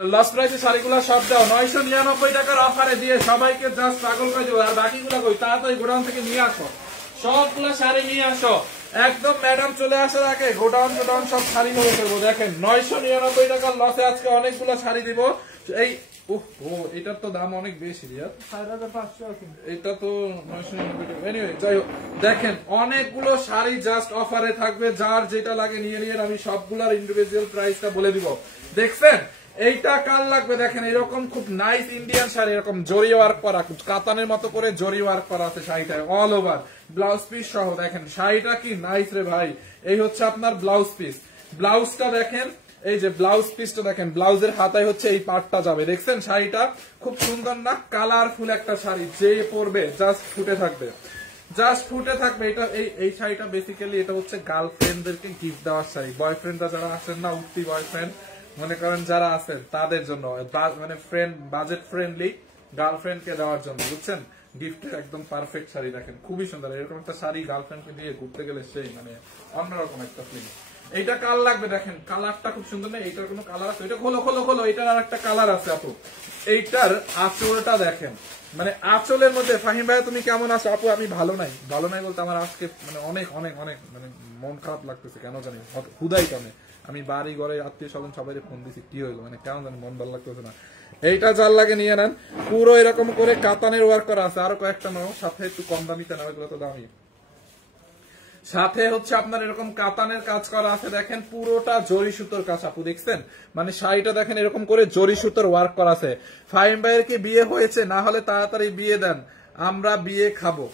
Loss প্রাইসে শাড়িগুলো সব দাও 999 টাকার অফারে দিয়ে সবাইকে জাস্ট পাগল করে দেবো। আর বাকিগুলো কই তাড়াতাড়ি গোডাউন থেকে নিয়ে আসো, সবগুলো শাড়ি নিয়ে আসো একদম। ম্যাডাম চলে আসার আগে গোডাউন সব শাড়ি নিয়ে ফেলবো। দেখেন 999 টাকার লসে আজকে অনেকগুলো শাড়ি দিব। এই এটার তো দাম অনেক বেশি, এটা তো 999 টাকা। এনিওয়ে যাই হোক, দেখেন অনেকগুলো শাড়ি জাস্ট অফারে থাকবে, যার যেটা লাগে নিয়ে নিয়ে আমি সবগুলার ইন্ডিভিজুয়াল প্রাইসটা বলে দিব। দেখছেন এইটা কার লাগবে? দেখেন এরকম খুব নাইস ইন্ডিয়ান শাড়ি, এরকম জরি ওয়ার্ক করা, কাতানের মতো করে জরি ওয়ার্ক করা আছে শাড়িটা অল ওভার, ব্লাউজ পিস সহ। দেখেন শাড়িটা কি নাইস রে ভাই। এই হচ্ছে আপনার ব্লাউজ পিস, ব্লাউজটা দেখেন, এই যে ব্লাউজ পিসটা দেখেন, ব্লাউজের হাতায় হচ্ছে এই পার্টটা যাবে। দেখছেন শাড়িটা খুব সুন্দর না? কালারফুল একটা শাড়ি, যে পরবে জাস্ট ফুটে থাকবে, জাস্ট ফুটে থাকবে। এটা এই শাড়িটা বেসিক্যালি এটা হচ্ছে গার্লফ্রেন্ডদেরকে গিফট দেওয়ার শাড়ি। বয়ফ্রেন্ডরা যারা আছেন না, উঠতি বয়ফ্রেন্ড মনে করেন যারা আছেন, তাদের জন্য মানে ফ্রেন্ড, বাজেট ফ্রেন্ডলি গার্লফ্রেন্ডকে দেওয়ার জন্য, বুঝছেন? গিফটের একদম পারফেক্ট শাড়ি। দেখেন খুবই সুন্দর, এরকম একটা শাড়ি গার্লফ্রেন্ডকে দিয়ে ঘুরতে গেলে সেই মানে অন্যরকম একটা ফিলিং। এইটা কার লাগবে? দেখেন কালারটা খুব সুন্দর না? এইটার কোনো কালার আছে? এটা খোলো খোলো খোলো, এইটার আর একটা কালার আছে আপু। এইটার আঁচলটা দেখেন, মানে আঁচলের মধ্যে। ফাহিম ভাই তুমি কেমন আছো? আপু আমি ভালো নাই, ভালো নাই বলতে আমার আজকে মানে অনেক অনেক অনেক মানে মন খারাপ লাগতেছে, কেন জানি হুদাই কামে। আমি বাড়ি ঘরে আত্মীয় স্বজন সবাই ফোন দিছি, কি হইলো মানে কেমন জানি মন ভালো লাগতেছে না। এইটা যার লাগে নিয়ে নেন, পুরো এরকম করে কাতানের ওয়ার্ক করা আছে। আরো কয়েকটা নাও, সাথে একটু কম দামিতে নাও, এগুলো তো দামি। সাথে হচ্ছে আপনার এরকম কাতানের কাজ করা আছে। দেখেন পুরোটা জরি সুতোর কাজ আপু, দেখছেন? মানে শাড়িটা দেখেন এরকম করে জরি সুতোর ওয়ার্ক করা আছে। ফাহিম ভাইয়ের কি বিয়ে হয়েছে? না হলে তাড়াতাড়ি বিয়ে দেন, আমরা বিয়ে খাবো।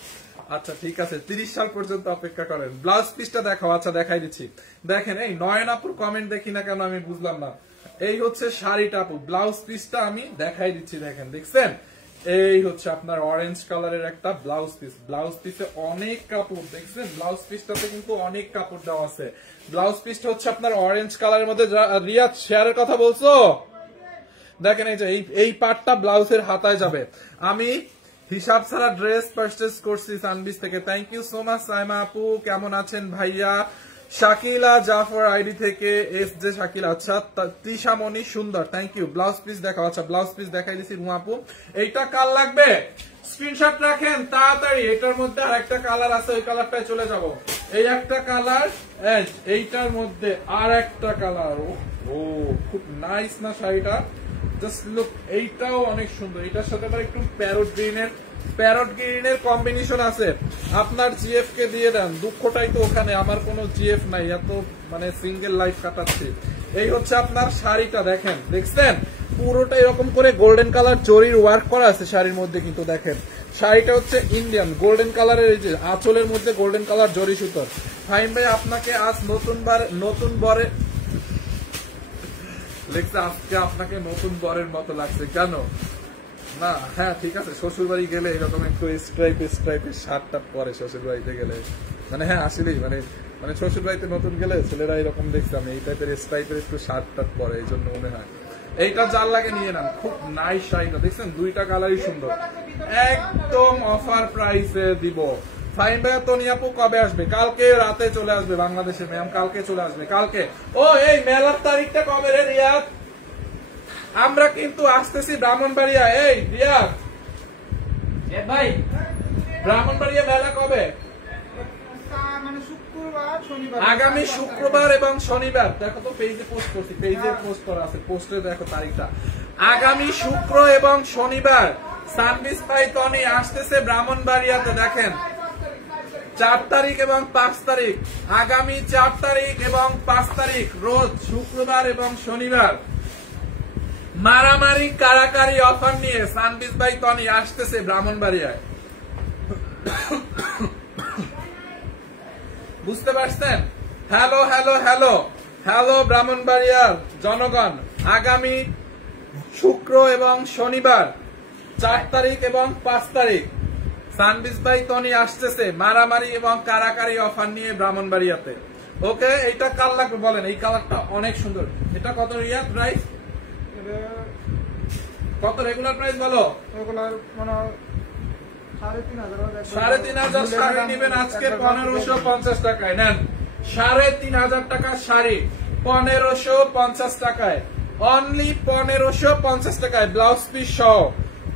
আচ্ছা ঠিক আছে, 30 সাল পর্যন্ত অপেক্ষা করেন। ব্লাউজ পিসটা দেখাও। আচ্ছা দেখাই দিচ্ছি। দেখেন এই নয়ন আপুর কমেন্ট দেখি না কেন আমি বুঝলাম না। এই হচ্ছে শাড়িটা আপু, ব্লাউজ পিসটা আমি দেখাই দিচ্ছি। দেখেন দেখছেন, এই হচ্ছে আপনার অরেঞ্জ কালারের একটা ব্লাউজ পিস। ব্লাউজ পিসে অনেক কাপড়, দেখছেন? ব্লাউজ পিসটাতে কিন্তু অনেক কাপড় দেওয়া আছে। ব্লাউজ পিসটা হচ্ছে আপনার অরেঞ্জ কালারের মধ্যে। রিয়াদ শেয়ারের কথা বলছো? দেখেন এই যে এই পার্টটা ব্লাউজের হাতায় যাবে। আমি হিসাব ছাড়া ড্রেস পারচেজ করছি সানবিস থেকে। Thank you so much Saima আপু, কেমন আছেন ভাইয়া? শাকিলা জাফর আইডি থেকে, এস জে শাকিলা। আচ্ছা তৃষামণি সুন্দর, থ্যাংক ইউ। ব্লাউজ পিস দেখাও। আচ্ছা ব্লাউজ পিস দেখাই দিচ্ছি রুমা আপু। এইটা কার লাগবে? স্ক্রিনশট রাখেন তাড়াতাড়ি। এটার মধ্যে আর একটা কালার আছে, ওই কালারটায় চলে যাব। এই একটা কালার, এইটার মধ্যে আর একটা কালার। ও খুব নাইস না শাড়িটা? জাস্ট লুক, এইটাও অনেক সুন্দর। এটার সাথে আবার একটু প্যারট গ্রিনের কম্বিনেশন আছে। আপনার জিএফ কে দিয়ে দেন, দুঃখটাই তো ওখানে, আমার কোনো জিএফ নাই, এত মানে সিঙ্গেল লাইফ কাটাচ্ছি। এই হচ্ছে আপনার শাড়িটা, দেখেন দেখছেন পুরোটা এরকম করে গোল্ডেন কালার জরির ওয়ার্ক করা আছে শাড়ির মধ্যে। কিন্তু দেখেন শাড়িটা হচ্ছে ইন্ডিয়ান গোল্ডেন কালারের, এই যে আঁচলের মধ্যে গোল্ডেন কালার জরি সুতোর। ফাহিম ভাই আপনাকে আজ নতুন বরে লেখছে, আজকে আপনাকে নতুন বরের মতো লাগছে কেন? না হ্যাঁ ঠিক আছে, শ্বশুর বাড়ি গেলে এরকম একটু স্ট্রাইপের শার্টটা পরে শ্বশুর বাড়িতে গেলে, মানে হ্যাঁ আসলেই মানে শ্বশুর বাড়িতে নতুন গেলে ছেলেরা এরকম দেখছে, আমি এই টাইপের স্ট্রাইপের একটু শার্টটা পরে, এই জন্য মনে হয়। এইটা যার লাগে নিয়ে নেন, খুব নাইস শাড়িটা, দেখছেন দুইটা কালারই সুন্দর, একদম অফার প্রাইসে দিব। ফাইন ভাইয়া তনি আপু কবে আসবে? কালকে রাতে চলে আসবে বাংলাদেশে ম্যাম, কালকে চলে আসবে কালকে। ও এই মেলার তারিখটা কবে রে রিয়াদ? আমরা কিন্তু আসতেছি ব্রাহ্মণবাড়িয়া। এই রিয়াদ ভাই, ব্রাহ্মণবাড়িয়া মেলা কবে? আগামী শুক্রবার এবং শনিবার। দেখো তো পেজে পোস্ট করছি, পেজে পোস্ট করা আছে, পোস্টে দেখো তারিখটা। আগামী শুক্র এবং শনিবার সানবিস ভাই তনি আসতেছে ব্রাহ্মণবাড়িয়াতে। দেখেন 4 তারিখ এবং 5 তারিখ, আগামী 4 তারিখ এবং 5 তারিখ রোজ শুক্রবার এবং শনিবার মারামারি কারাকারি অফার নিয়ে সানবিস ভাই তনি আসতেছে ব্রাহ্মণবাড়িয়ায়। বুঝতে পারছেন? হ্যালো হ্যালো হ্যালো হ্যালো ব্রাহ্মণবাড়িয়ার জনগণ, আগামী শুক্র এবং শনিবার 4 তারিখ এবং 5 তারিখ সানবিস ভাই তনি আসতেছে মারামারি এবং কারাকারি অফার নিয়ে ব্রাহ্মণবাড়িয়াতে। ওকে, এইটা কার লাগবে বলেন? এই কালারটা অনেক সুন্দর। এটা কত রিয়াদ প্রাইস? কত রেগুলার প্রাইস বলো? রেগুলার মানে 3,500 শাড়ি নেবেন আজকে 1550 টাকায়। নেন 3,500 টাকার শাড়ি 1550 টাকায়। অনলি 1550 টাকায় ব্লাউজ পিস সহ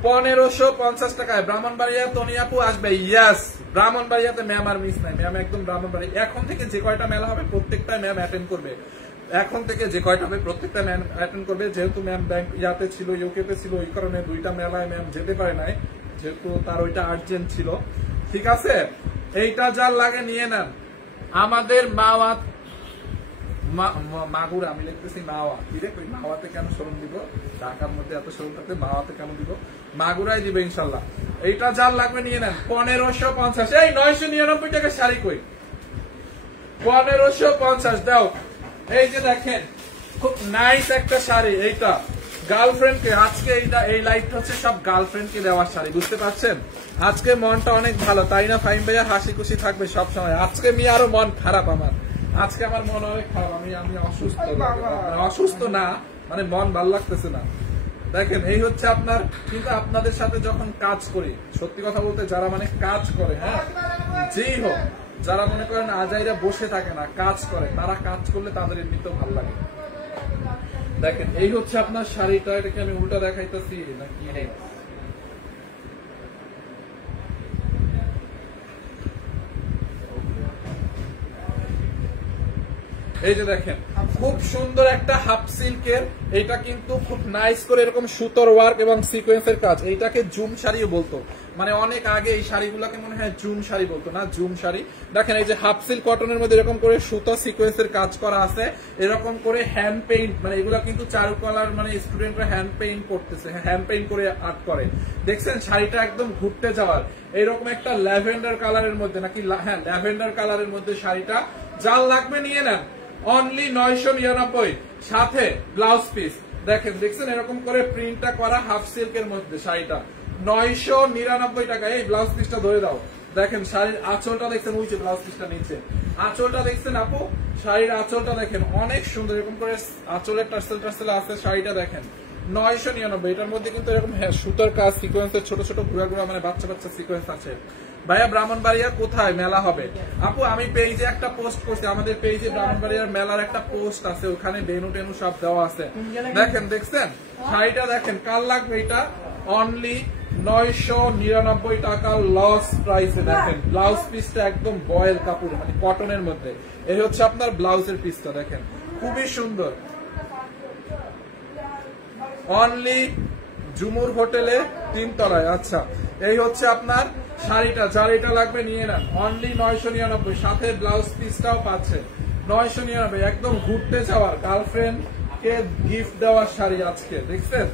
1550 টাকায় ব্রাহ্মণবাড়িয়া তনিয়াপু আসবে। ইয়েস, ব্রাহ্মণবাড়িয়াতে ম্যাম আর মিস নাই, ম্যাম একদম ব্রাহ্মণবাড়ি। এখন থেকে যে কয়টা মেলা হবে প্রত্যেকটা ম্যাম অ্যাটেন্ড করবে, এখন থেকে যে কয়টা হবে প্রত্যেকটা ম্যাম অ্যাটেন্ড করবে। যেহেতু ম্যাম ব্যাংক ইয়াতে ছিল, ইউকেতে ছিল, ওই কারণে দুইটা মেলায় ম্যাম যেতে পারে নাই, যেহেতু তার ওইটা আর্জেন্ট ছিল। ঠিক আছে, এইটা যার লাগে নিয়ে নেন। আমাদের মাওয়াত মাগুর, আমি লিখতেছি মাওয়া, কি রে মাওয়াতে কেন শোরুম দিব, ঢাকার মধ্যে এত শোরুম থাকতে মাওয়াতে কেন দিব, মাগুরাই দিবে ইনশাল্লাহ। এইটা যার লাগবে নিয়ে নেন 1550। এই 999 টাকা শাড়ি কই, 1550 দাও। এই যে দেখেন খুব নাইস একটা শাড়ি, এইটা গার্লফ্রেন্ড কে, আজকে এইটা এই লাইটটা হচ্ছে সব গার্লফ্রেন্ড কে দেওয়ার শাড়ি, বুঝতে পারছেন? আজকে মনটা অনেক ভালো, তাই না ফাহিম ভাইয়া? হাসি খুশি থাকবে সব সময়। আজকে মি আরো মন খারাপ আমার, আজকে আমার মন অনেক খারাপ, আমি অসুস্থ, অসুস্থ না মানে মন ভালো লাগতেছে না। দেখেন এই হচ্ছে আপনার, কিন্তু আপনাদের সাথে যখন কাজ করি, সত্যি কথা বলতে যারা মানে কাজ করে, হ্যাঁ যেই হোক, যারা মনে করেন আজাইরা বসে থাকে না, কাজ করে, তারা কাজ করলে তাদের এমনিতেও ভালো লাগে। দেখেন এই হচ্ছে আপনার শাড়িটা, এটাকে আমি উল্টা দেখাইতেছি নাকি? এই যে দেখেন খুব সুন্দর একটা হাফ সিল্কের, এটা কিন্তু খুব নাইস করে এরকম সুতোর ওয়ার্ক এবং সিকোয়েন্সের কাজ। এইটাকে জুম শাড়িও বলতো, মানে অনেক আগে এই শাড়িগুলোকে মনে হয় জুম শাড়ি বলতো না, জুম শাড়ি। দেখেন এই যে হাফ সিল্ক কটনের মধ্যে এরকম করে সুতো সিকোয়েন্সের কাজ করা আছে, এরকম করে হ্যান্ড পেইন্ট, মানে এগুলো কিন্তু চারুকলার মানে স্টুডেন্টরা হ্যান্ড পেইন্ট করতেছে, হ্যান্ড পেইন্ট করে আর্ট করে। দেখছেন শাড়িটা একদম ঘুরতে যাওয়ার, এরকম একটা ল্যাভেন্ডার কালারের মধ্যে, নাকি হ্যাঁ ল্যাভেন্ডার কালারের মধ্যে শাড়িটা যার লাগবে নিয়ে নেন। অনলি 999, সাথে ব্লাউজ পিস। দেখেন দেখছেন এরকম করে প্রিন্টটা করা হাফ সিল্কের মধ্যে শাড়িটা 999 টাকা। এই ব্লাউজ পিসটা ধরে দাও। দেখেন শাড়ির আঁচলটা দেখছেন, ওই যে ব্লাউজ পিসটা নিচে আঁচলটা দেখছেন আপু, শাড়ির আঁচলটা দেখেন অনেক সুন্দর, এরকম করে আঁচলের টার্সেল টার্সেল আছে। শাড়িটা দেখেন 999, এটার মধ্যে কিন্তু এরকম সুতার কাজ, সিকোয়েন্সের ছোট ছোট ঘুরা ঘুরা মানে বাচ্চা বাচ্চা সিকোয়েন্স আছে। ভাইয়া ব্রাহ্মণবাড়িয়া কোথায় মেলা হবে? আপু আমি পেজে একটা পোস্ট করছি, আমাদের পেজে ব্রাহ্মণবাড়িয়ার মেলার একটা পোস্ট আছে, ওখানে বেনু টেনু সব দেওয়া আছে। দেখেন দেখছেন শাড়িটা দেখেন, কার লাগবে এটা? অনলি 999 টাকা লস প্রাইসে। দেখেন ব্লাউজ পিসটা একদম বয়েল কাপড়, মানে কটনের মধ্যে। এই হচ্ছে আপনার ব্লাউজের পিসটা, দেখেন খুবই সুন্দর। অনলি জুমুর হোটেলে 3 তলায়। আচ্ছা এই হচ্ছে আপনার শাড়িটা, যার এটা লাগবে নিয়ে নেন। অনলি 999, সাথে ব্লাউজ পিসটাও পাচ্ছে 999। একদম ঘুরতে যাওয়ার, গার্লফ্রেন্ড কে গিফট দেওয়ার শাড়ি আজকে। দেখছেন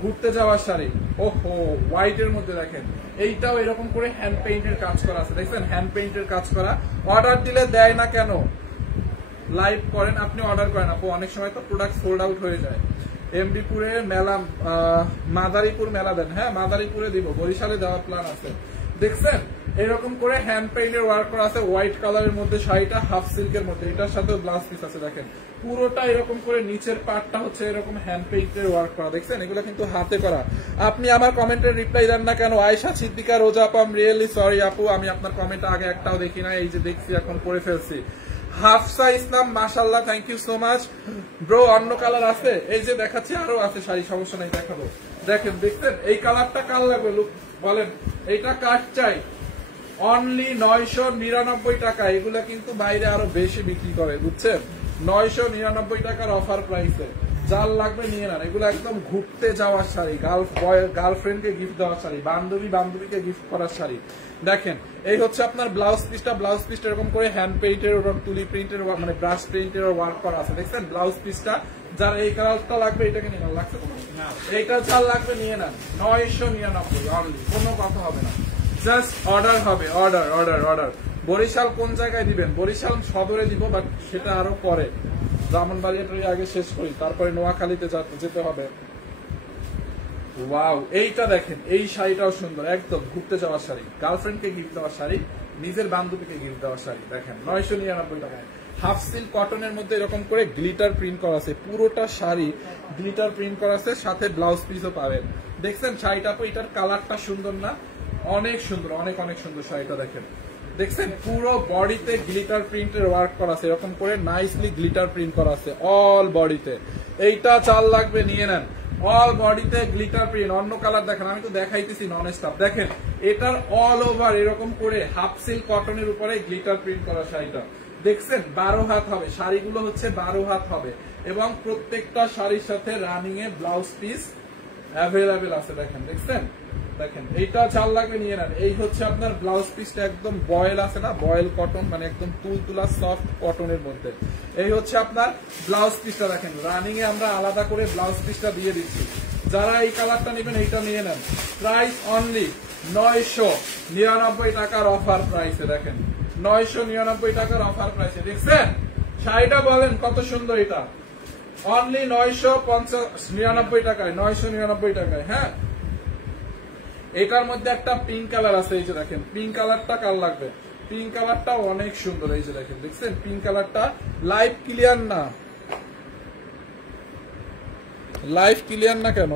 ঘুরতে যাওয়ার শাড়ি, ওহো হোয়াইটের মধ্যে। দেখেন এইটাও এরকম করে হ্যান্ড পেইন্টের কাজ করা আছে, দেখছেন হ্যান্ড পেইন্টের কাজ করা। অর্ডার দিলে দেয় না কেন? লাইভ করেন আপনি, অর্ডার করেন আপু, অনেক সময় তো প্রোডাক্ট সোল্ড আউট হয়ে যায়। এমডিপুরে মেলা, মাদারীপুর মেলা দেন, হ্যাঁ মাদারীপুরে দিব, বরিশালে দেওয়ার প্ল্যান আছে। দেখছেন এরকম করে হ্যান্ড পেইন্টের ওয়ার্ক করা আছে, হোয়াইট কালারের মধ্যে শাড়িটা হাফ সিল্কের মধ্যে, এটার সাথে ব্লাউজ পিস আছে। দেখেন পুরোটা এরকম করে, নিচের পার্টটা হচ্ছে এরকম হ্যান্ড পেইন্টের ওয়ার্ক করা। দেখছেন এগুলো কিন্তু হাতে করা। আপনি আমার কমেন্টের রিপ্লাই দেন না কেন? আয়েশা সিদ্দিকা রোজা আপু, আই এম রিয়েলি সরি আপু, আমি আপনার কমেন্ট আগে একটাও দেখি না, এই যে দেখছি এখন করে ফেলছি। হাফসা ইসলাম মাশাআল্লাহ, thank you so much bro. অন্য কালার আছে? এই যে দেখাচ্ছি, আরো আছে শাড়ি, সমস্যা নাই দেখাবো। দেখেন দেখছেন এই কালারটা কার লাগবে বলেন, এইটা কার চাই? অনলি 999 টাকা। এগুলা কিন্তু বাইরে আরো বেশি বিক্রি করে, বুঝছেন? 999 টাকার অফার প্রাইসে, যার লাগবে নিয়ে নেন। এগুলো একদম ঘুরতে যাওয়ার শাড়ি, গার্লফ্রেন্ডকে গিফট দেওয়ার শাড়ি, বান্ধবীকে গিফট করার শাড়ি। দেখেন এই হচ্ছে আপনার ব্লাউজ পিসটা। ব্লাউজ পিসটা এরকম করে হ্যান্ড পেইন্টের, তুলি প্রিন্টের, মানে ব্রাশ প্রিন্টের ওয়ার্ক করা আছে। দেখছেন ব্লাউজ পিসটা, যার এই কালারটা লাগবে এটাকে নিয়ে নেন। লাগছে না, এইটা যার লাগবে নিয়ে নেন। 999 অনলি, কোনো কথা হবে না, জাস্ট অর্ডার হবে। Order order order. বরিশাল কোন জায়গায় দিবেন? বরিশাল সদরে দিব, বাট সেটা আরো পরে, ব্রাহ্মণবাড়িয়াটা আগে শেষ করি, তারপরে নোয়াখালীতে যেতে হবে। ওয়াও এইটা দেখেন, এই শাড়িটাও সুন্দর, একদম ঘুরতে যাওয়ার শাড়ি, গার্লফ্রেন্ডকে গিফট দেওয়ার শাড়ি, নিজের বান্ধবীকে গিফট দেওয়ার শাড়ি। দেখেন 999 টাকায় হাফ সিল্ক কটনের মধ্যে এরকম করে গ্লিটার প্রিন্ট করা আছে, পুরোটা শাড়ি গ্লিটার প্রিন্ট করা আছে, সাথে ব্লাউজ পিসও পাবেন। দেখছেন শাড়িটা, এটার কালারটা সুন্দর না? অনেক সুন্দর, অনেক অনেক সুন্দর শাড়িটা। দেখেন দেখছেন পুরো বডিতে গ্লিটার প্রিন্টের ওয়ার্ক করা আছে, এরকম করে নাইসলি গ্লিটার প্রিন্ট করা আছে অল বডিতে। এইটা চাল লাগবে নিয়ে নেন, অল বডিতে গ্লিটার প্রিন্ট। অন্য কালার দেখেন, আমি তো দেখাইতেছি নন স্টপ। দেখেন এটার অল ওভার এরকম করে হাফ সিল্ক কটনের উপরে গ্লিটার প্রিন্ট করা শাড়িটা দেখছেন 12 হাত হবে, শাড়িগুলো হচ্ছে 12 হাত হবে এবং প্রত্যেকটা শাড়ির সাথে রানিং এ ব্লাউজ পিস অ্যাভেলেবেল আছে। দেখেন দেখছেন, দেখেন এইটা চাল লাগবে নিয়ে নেন। এই হচ্ছে আপনার ব্লাউজ পিসটা, একদম বয়েল আছে না, বয়েল কটন, মানে একদম তুলতুলা সফট কটনের মধ্যে। এই হচ্ছে আপনার ব্লাউজ পিসটা, দেখেন রানিং এ আমরা আলাদা করে ব্লাউজ পিসটা দিয়ে দিচ্ছি। যারা এই কালারটা নেবেন এইটা নিয়ে নেন। প্রাইস অনলি 999 টাকার অফার প্রাইসে। দেখেন 999 টাকার অফার প্রাইসে, দেখছেন শাড়িটা বলেন কত সুন্দর। এটা অনলি 999 টাকায়, 999 টাকায়। হ্যাঁ, এটার মধ্যে একটা পিঙ্ক কালার আছে, এই যে দেখেন পিঙ্ক কালারটা কার লাগবে, পিঙ্ক কালারটা অনেক সুন্দর। এই যে দেখেন, দেখছেন পিঙ্ক কালারটা লাইভ ক্লিয়ার না, লাইভ ক্লিয়ার না কেন?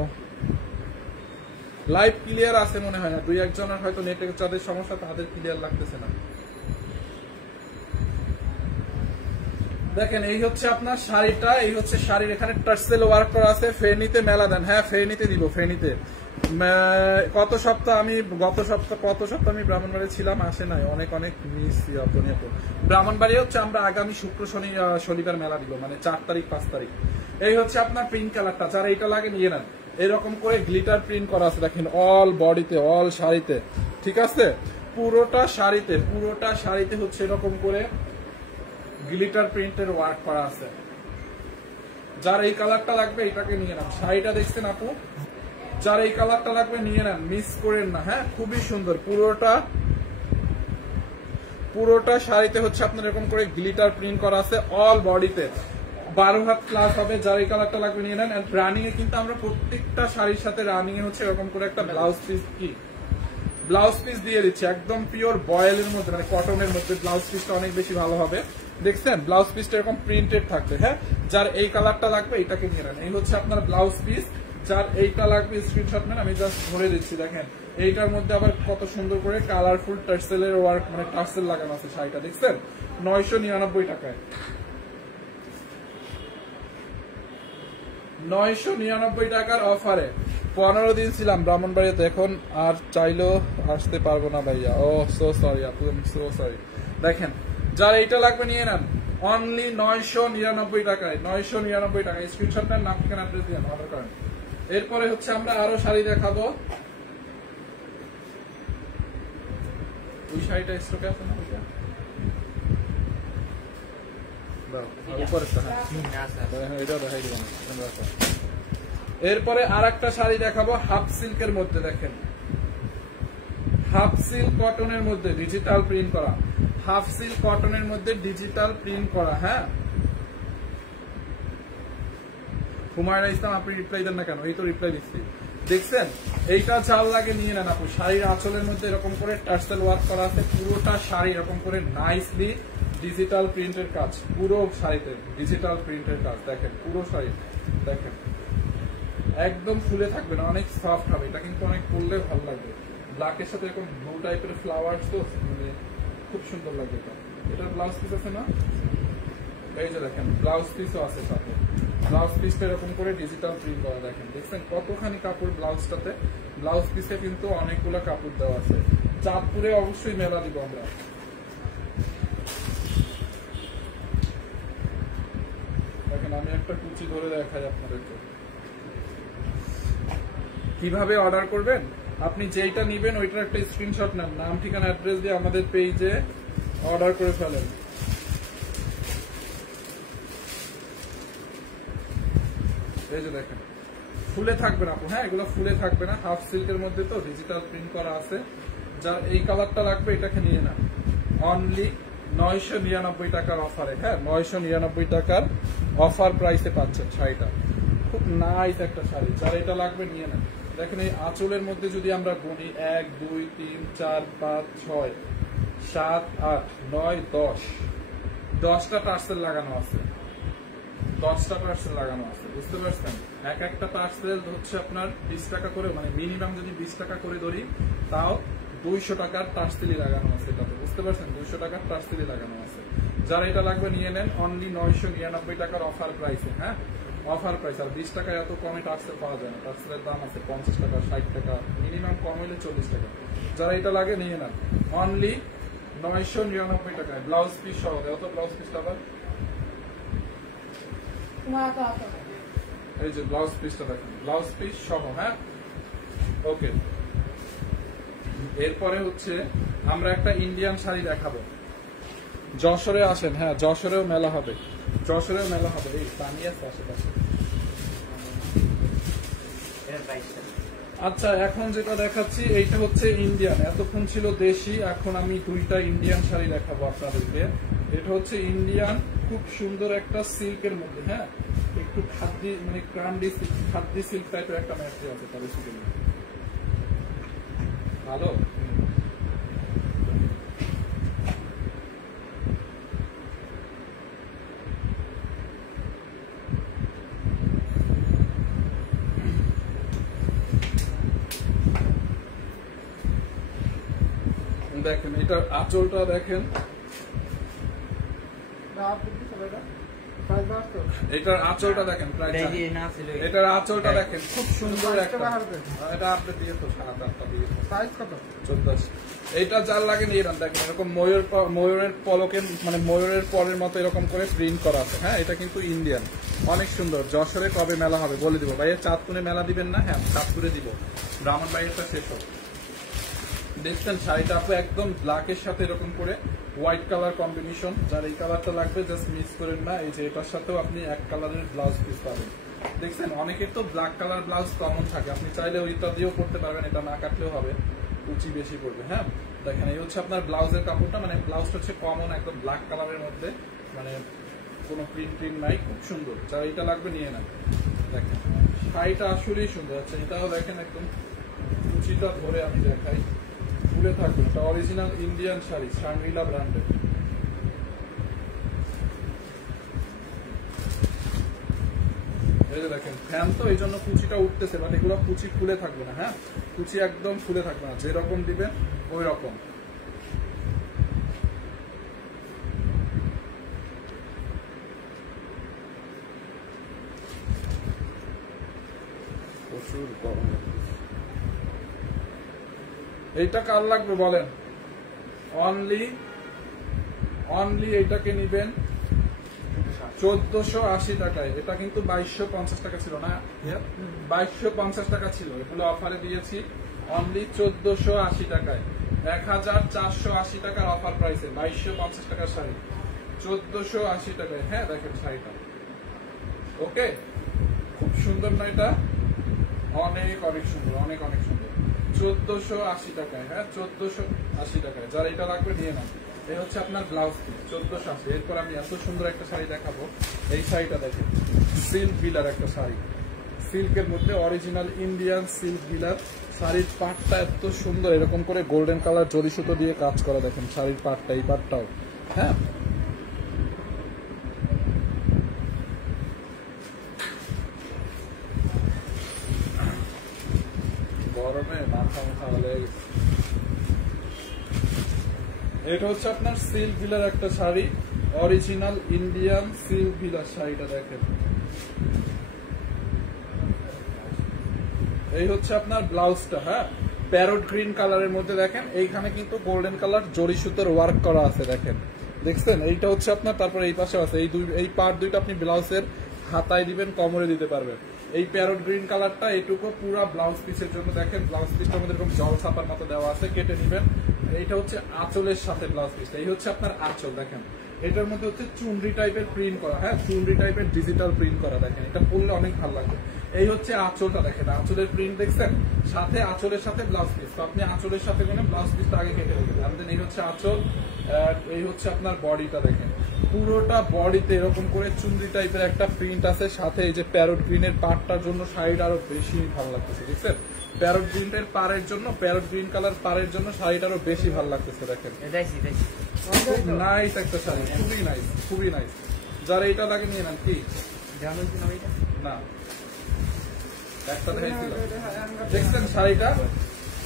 লাইভ ক্লিয়ার আছে মনে হয় না, দুই একজনের হয়তো নেটের যাদের সমস্যা তাদের ক্লিয়ার লাগতেছে না। দেখেন এই হচ্ছে আপনার শাড়িটা, এই হচ্ছে শাড়ির এখানে টার্সেল ওয়ার্ক করা আছে। ফেনীতে মেলা দেন? হ্যাঁ ফেনীতে দিব, ফেনীতে। কত সপ্তাহ আমি আমি ব্রাহ্মণবাড়ি ছিলাম, আসে নাই, অনেক অনেক মিস। ব্রাহ্মণবাড়ি হচ্ছে আমরা আগামী শুক্র শনিবার মেলা দিব, মানে 4 তারিখ 5 তারিখ। এই হচ্ছে আপনার পিঙ্ক কালারটা, যারা এইটা লাগে নিয়ে নেন। এরকম করে গ্লিটার প্রিন্ট করা আছে দেখেন অল বডিতে, অল শাড়িতে, ঠিক আছে পুরোটা শাড়িতে হচ্ছে এরকম করে গ্লিটার প্রিন্টের ওয়ার্ক করা আছে। যার এই কালারটা লাগবে এটাকে নিয়ে নেন। শাড়িটা দেখছেন আপু, যার এই কালারটা লাগবে নিয়ে নেন, মিস করেন না। হ্যাঁ খুবই সুন্দর, পুরোটা শাড়িতে হচ্ছে আপনার এরকম করে গ্লিটার প্রিন্ট করা আছে অল বডিতে। 12 হাত ক্লাস হবে। যার এই কালারটা লাগবে নিয়ে নেন। এন্ড রানিং এ কিন্তু আমরা প্রত্যেকটা শাড়ির সাথে রানিং এ হচ্ছে এরকম করে একটা ব্লাউজ পিস দিয়ে দিচ্ছি, একদম পিওর বয়েলের মধ্যে, মানে কটনের মধ্যে। ব্লাউজ পিসটা অনেক বেশি ভালো হবে, দেখছেন ব্লাউজ পিসটা এরকম প্রিন্টেড থাকবে। হ্যাঁ, যার এই কালারটা লাগবে এটাকে নিয়ে নেন। এই হচ্ছে আপনার ব্লাউজ পিস, যার এইটা লাগবে স্ক্রিনশট নেন, আমি জাস্ট ধরে দিচ্ছি। দেখেন এইটার মধ্যে আবার কত সুন্দর করে কালারফুল টার্সেলের ওয়ার্ক, মানে টার্সেল লাগানো আছে শাড়িটা, দেখছেন 999 টাকায়। 999 টাকার অফারে 15 দিন ছিলাম ব্রাহ্মণবাড়িতে, এখন আর চাইলেও আসতে পারবো না ভাইয়া। ও সো সরি আপু, সো সরি। দেখেন যার এইটা লাগবে নিয়ে নেন, অনলি 999 টাকায়, 999 টাকায়। স্ক্রিনশট নেন, নাম ঠিকানা অ্যাড্রেস দিয়ে অর্ডার করেন। এরপরে হচ্ছে আমরা আরো শাড়ি দেখাবো। ওই শাড়িটা স্টকে আছে না? ওইটা এরপরে আর একটা শাড়ি দেখাবো হাফ সিল্কের মধ্যে। দেখেন হাফ সিল্ক কটনের মধ্যে ডিজিটাল প্রিন্ট করা, হাফ সিল্ক কটনের মধ্যে ডিজিটাল প্রিন্ট করা। হ্যাঁ হুমায়রা ইসলাম, আপনি রিপ্লাই দেন না কেন? এই তো রিপ্লাই দিচ্ছি, দেখছেন এইটা চাল লাগে নিয়ে নেন আপু। শাড়ির আঁচলের মধ্যে এরকম করে টার্সেল ওয়ার্ক করা আছে, পুরোটা শাড়ি এরকম করে নাইসলি ডিজিটাল প্রিন্টের কাজ, পুরো শাড়িতে ডিজিটাল প্রিন্টের কাজ। দেখেন পুরো শাড়ি দেখেন একদম ফুলে থাকবে না, অনেক সফট হবে। এটা কিন্তু অনেক পরলে ভালো লাগবে, ব্ল্যাকের সাথে এরকম ব্লু টাইপের ফ্লাওয়ার, তো মানে খুব সুন্দর লাগবে। এটা এটার ব্লাউজ পিস আছে না? এই যে দেখেন ব্লাউজ পিসও আছে সাথে। ব্লাউজ পিসটা এরকম করে ডিজিটাল প্রিন্ট করা। দেখেন দেখছেন কতখানি কাপড় ব্লাউজটাতে। ব্লাউজ পিসে কিন্তু অনেকগুলো কাপড় দেওয়া আছে। চাঁদপুরে অবশ্যই মেলা দিব আমরা। দেখেন আমি একটা কুচি ধরে দেখাই আপনাদেরকে কিভাবে অর্ডার করবেন। আপনি যেইটা নিবেন ওইটার একটা স্ক্রিনশট নেন, নাম ঠিকানা অ্যাড্রেস দিয়ে আমাদের পেজে অর্ডার করে ফেলেন। এই যে দেখেন ফুলে থাকবে না আপু। হ্যাঁ এগুলো ফুলে থাকবে না, হাফ সিল্কের মধ্যে তো ডিজিটাল প্রিন্ট করা আছে। যার এই কালারটা লাগবে এটাকে নিয়ে নেন, অনলি 999 টাকার অফারে। হ্যাঁ 999 টাকার অফার প্রাইসে পাচ্ছেন শাড়িটা, খুব নাইস একটা শাড়ি। যার এটা লাগবে নিয়ে নেন। দেখেন এই আঁচলের মধ্যে যদি আমরা গুনি 1 2 3 4 5 6 7 8 9 10, 10টা টার্সেল লাগানো আছে, 10টা টার্সেল লাগানো আছে, বুঝতে পারছেন? এক একটা টার্সেল হচ্ছে আপনার 20 টাকা করে, মানে মিনিমাম যদি 20 টাকা করে ধরি তাও 200 টাকার টার্সেলই লাগানো আছে এটাতে। বুঝতে পারছেন? 200 টাকার টার্সেলি লাগানো আছে। যারা এটা লাগবে নিয়ে নেন, অনলি 999 টাকার অফার প্রাইসে। হ্যাঁ, অফার প্রাইস। আর 20 টাকায় এত কমে টার্সেল পাওয়া যায় না। টার্সেলের দাম আছে 50 টাকা, 60 টাকা, মিনিমাম কম হইলে 40 টাকা। যারা এটা লাগে নিয়ে নেন, অনলি 999 টাকায় ব্লাউজ পিস সহ। দেও তো ব্লাউজ পিসটা আবার, এই যে ব্লাউজ পিসটা দেখেন, ব্লাউজ পিস সহ। হ্যাঁ, ওকে। এরপরে হচ্ছে আমরা একটা ইন্ডিয়ান শাড়ি দেখাবো। যশোরে আসেন, হ্যাঁ যশোরেও মেলা হবে, যশোরেও মেলা হবে। এই পানি আছে আশেপাশে। আচ্ছা, এখন যেটা দেখাচ্ছি এইটা হচ্ছে ইন্ডিয়ান, এতক্ষণ ছিল দেশি, এখন আমি দুইটা ইন্ডিয়ান শাড়ি দেখাবো আপনাদেরকে। এটা হচ্ছে ইন্ডিয়ান, খুব সুন্দর একটা সিল্কের মধ্যে। হ্যাঁ, একটু খাদ্যি মানে ক্রান্ডি খাদ্যি সিল্ক টাইপের একটা ম্যাটেরিয়াল আছে তার বেসিক্যালি। ভালো। দেখেন এটার আঁচলটা দেখেন, এটার আঁচলটা দেখেন, এটার আঁচলটা দেখেন, খুব সুন্দর একটা। এটা আপনি দিয়ে তো 7-8টা দিয়ে, সাইজ কত? 14। এইটা যার লাগে নিয়ে নেন। দেখেন এরকম ময়ূরের পলকের মানে ময়ূরের পরের মতো এরকম করে প্রিন্ট করা আছে। হ্যাঁ, এটা কিন্তু ইন্ডিয়ান, অনেক সুন্দর। যশোরে কবে মেলা হবে বলে দিব ভাইয়া। চাঁদপুরে মেলা দিবেন না? হ্যাঁ চাঁদপুরে দিব, ব্রাহ্মণবাড়িয়াটা শেষ হোক। দেখছেন শাড়িটা আপু একদম ব্ল্যাকের সাথে এরকম করে হোয়াইট কালার কম্বিনেশন। যার এই কালারটা লাগবে জাস্ট মিস করেন না, এই যে এটার সাথেও আপনি এক কালারের ব্লাউজ পিস পাবেন। দেখছেন অনেকের তো ব্ল্যাক কালার ব্লাউজ কমন থাকে, আপনি চাইলে ওইটা দিয়েও করতে পারবেন, এটা না কাটলেও হবে, কুচি বেশি পড়বে। হ্যাঁ, দেখেন এই হচ্ছে আপনার ব্লাউজের কাপড়টা, মানে ব্লাউজটা হচ্ছে কমন একদম ব্ল্যাক কালারের মধ্যে, মানে কোনো প্রিন্ট নাই, খুব সুন্দর। যার এটা লাগবে নিয়ে নেন। দেখেন শাড়িটা আসলেই সুন্দর। আচ্ছা, এটাও দেখেন একদম কুচিটা ধরে আমি দেখাই, ফুলে থাকবে। এটা অরিজিনাল ইন্ডিয়ান শাড়ি, শাংরিলা ব্র্যান্ডের। এই যে দেখেন ফ্যান তো এই জন্য কুচিটা উঠতেছে, বাট এগুলো কুচি খুলে থাকবে না। হ্যাঁ, কুচি একদম খুলে থাকবে না, যেরকম দিবেন ওই রকম। প্রচুর গরম। এইটা কার লাগবে বলেন? অনলি এইটাকে নিবেন 1480 টাকায়। এটা কিন্তু 2250 টাকা ছিল না, 2250 টাকা ছিল, এগুলো অফারে দিয়েছি অনলি 1480 টাকায়। 1480 টাকার অফার প্রাইসে 2250 টাকার শাড়ি 1480 টাকায়। হ্যাঁ দেখেন শাড়িটা, ওকে, খুব সুন্দর না? এটা অনেক অনেক সুন্দর, অনেক অনেক সুন্দর। 1480 টাকায়। হ্যাঁ, 1480 টাকায়। যারা এটা লাগবে নিয়ে নেন। এই হচ্ছে আপনার ব্লাউজ পিস 1480। এরপর আমি এত সুন্দর একটা শাড়ি দেখাবো। এই শাড়িটা দেখেন, সিল্ক বিলার একটা শাড়ি, সিল্কের মধ্যে অরিজিনাল ইন্ডিয়ান সিল্ক বিলার। শাড়ির পাটটা এত সুন্দর, এরকম করে গোল্ডেন কালার জরি সুতো দিয়ে কাজ করা। দেখেন শাড়ির পাটটা, এই পাটটাও। হ্যাঁ, গরমে মাথা মাথা লেগে গেছে। এটা হচ্ছে আপনার সিল্ক বিলার একটা শাড়ি, অরিজিনাল ইন্ডিয়ান সিল্ক বিলার শাড়িটা দেখেন। এই হচ্ছে আপনার ব্লাউজটা। হ্যাঁ, প্যারট গ্রিন কালারের মধ্যে দেখেন এইখানে কিন্তু গোল্ডেন কালার জরি সুতোর ওয়ার্ক করা আছে। দেখেন, দেখছেন? এইটা হচ্ছে আপনার, তারপরে এই পাশে আছে এই পার্ট দুইটা আপনি ব্লাউজের হাতায় দিবেন, কোমরে দিতে পারবেন। এই প্যারট গ্রিন কালারটা এইটুকু পুরো ব্লাউজ পিসের জন্য। দেখেন ব্লাউজ পিসটার মধ্যে এরকম জল ছাপার মতো দেওয়া আছে, কেটে নিবেন। এইটা হচ্ছে আঁচলের সাথে ব্লাউজ পিসটা। এই হচ্ছে আপনার আঁচল। দেখেন এটার মধ্যে হচ্ছে চুনরি টাইপের প্রিন্ট করা। হ্যাঁ, চুনরি টাইপের ডিজিটাল প্রিন্ট করা। দেখেন এটা পরলে অনেক ভালো লাগবে। এই হচ্ছে আঁচলটা, দেখেন আঁচলের প্রিন্ট দেখছেন, সাথে আঁচলের সাথে ব্লাউজ পিস। তো আপনি আঁচলের সাথে করে ব্লাউজ পিসটা আগে কেটে নেবেন। আমাদের এই হচ্ছে আঁচল, এই হচ্ছে আপনার বডিটা। দেখেন পুরোটা বডিতে এরকম করে চুনরি টাইপের একটা প্রিন্ট আছে, সাথে এই যে প্যারট গ্রিনের পাড়টার জন্য শাড়িটা আরো বেশি ভালো লাগতেছে। দেখছেন প্যারট গ্রিনের পাড়ের জন্য, প্যারট গ্রিন কালার পাড়ের জন্য শাড়িটা আরো বেশি ভালো লাগতেছে। দেখেন নাইস একটা শাড়ি, খুবই নাইস, খুবই নাইস। যারা এটা লাগে নিয়ে নেন। কি না একটা দেখছেন শাড়িটা,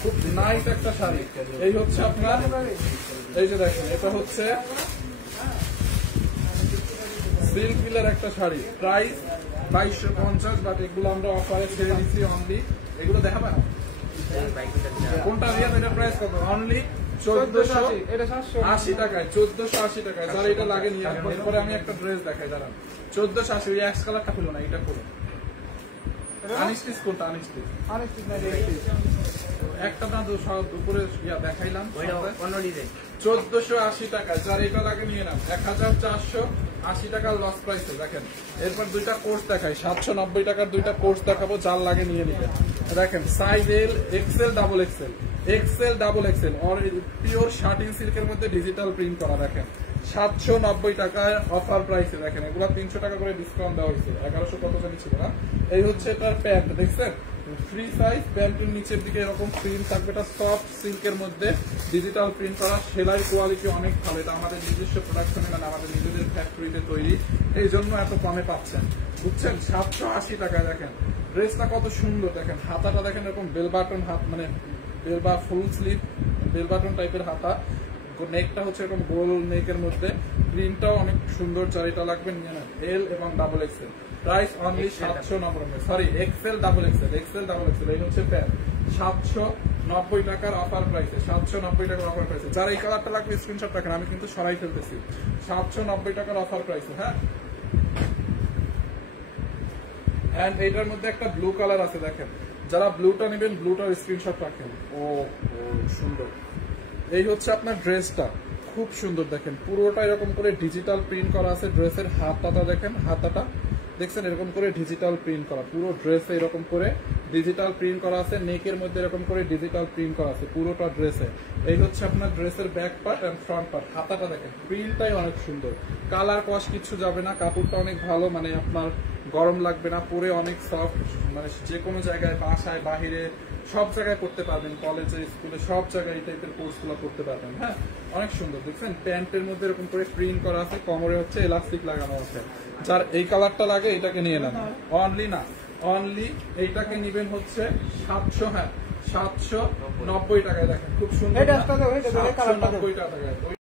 খুব নাইস একটা শাড়ি। এই হচ্ছে আপনার, এই যে দেখেন এটা হচ্ছে সিল্ক মিলের একটা শাড়ি, প্রাইস 2250, বাট এগুলো আমরা অফারে ছেড়ে দিচ্ছি অনলি। এগুলো দেখাবেন কোনটা দিয়ে, এটা প্রাইস কত? অনলি 1480 টাকায়, 1480 টাকায়। যারা এটা লাগে নিয়ে নেবেন। এরপরে আমি একটা ড্রেস দেখাই, দাঁড়ান। 1480, ওই এক্স কালারটা খুলো না, এটা খুলো। আনিস্টিস কোনটা? আনিস্টিস একটা না দুপুরে দেখাইলাম, 1480 টাকা। যার এটা লাগে নিয়ে নাম, 1480 টাকা লস প্রাইসে। দেখেন এরপর দুইটা কোর্স দেখাই, 790 টাকার দুইটা কোর্স দেখাবো, যার লাগে নিয়ে নিবেন। দেখেন size L, XL, double XL, XL, double XL, pure shirting সিল্কের মধ্যে ডিজিটাল প্রিন্ট করা। দেখেন 790 টাকায় অফার প্রাইসে। দেখেন এগুলো 300 টাকা করে ডিসকাউন্ট দেওয়া হয়েছে, 1100 কত জানি ছিল না। এই হচ্ছে এটার প্যান্ট, দেখছেন ফ্রি সাইজ, প্যান্টের নিচের দিকে এরকম প্রিন্ট থাকবে। এটা সফট সিল্কের মধ্যে ডিজিটাল প্রিন্ট করা, সেলাই কোয়ালিটি অনেক ভালো। এটা আমাদের নিজস্ব প্রোডাকশনে, মানে আমাদের নিজেদের ফ্যাক্টরিতে তৈরি, এই জন্য এত কমে পাচ্ছেন, বুঝছেন। 780 টাকায়। দেখেন ড্রেসটা কত সুন্দর, দেখেন হাতাটা দেখেন এরকম বেল বাটন হাত, মানে বেল বা ফুল স্লিভ বেল বাটন টাইপের হাতা। নেকটা হচ্ছে এরকম গোল নেকের মধ্যে, প্রিন্টটাও অনেক সুন্দর। চারিটা লাগবে নিয়ে নেন, এল এবং double XL. Price only 790, sorry XL, double XL, XL, double XL. এই হচ্ছে প্যান্ট, 790 টাকার অফার প্রাইসে, 790 টাকার অফার প্রাইসে। যারা এই কালারটা লাগবে স্ক্রিনশট রাখেন, আমি কিন্তু সরাই ফেলতেছি। 790 টাকার অফার প্রাইসে। হ্যাঁ, এন্ড এইটার মধ্যে একটা ব্লু কালার আছে, দেখেন যারা ব্লুটা নেবেন ব্লুটার স্ক্রিনশট রাখেন। ও সুন্দর। এই হচ্ছে আপনার ড্রেসটা, খুব সুন্দর। দেখেন পুরোটা এরকম করে ডিজিটাল প্রিন্ট করা আছে। ড্রেসের হাতাটা দেখেন, হাতাটা দেখছেন এরকম করে ডিজিটাল প্রিন্ট করা, পুরো ড্রেসে এরকম করে ডিজিটাল প্রিন্ট করা আছে। নেকের মধ্যে এরকম করে ডিজিটাল প্রিন্ট করা আছে পুরোটা ড্রেসে। এই হচ্ছে আপনার ড্রেসের back part and front part. হাতাটা দেখেন, প্রিন্টটাই অনেক সুন্দর, কালার কস কিছু যাবে না, কাপড়টা অনেক ভালো, মানে আপনার গরম লাগবে না, পরে অনেক সফট, মানে যে কোনো জায়গায়, বাসায়, বাহিরে সব জায়গায় করতে পারবেন, কলেজে, স্কুলে, সব জায়গায় এই টাইপের কোর্স গুলো করতে পারবেন। হ্যাঁ, অনেক সুন্দর। দেখছেন প্যান্টের মধ্যে এরকম করে প্রিন্ট করা আছে, কোমরে হচ্ছে এলাস্টিক লাগানো আছে। যার এই কালারটা লাগে এটাকে নিয়ে নেন, অনলি না অনলি এইটাকে নিবেন হচ্ছে 700, হ্যাঁ 790 টাকায়। দেখেন খুব সুন্দর, 790 টাকায়।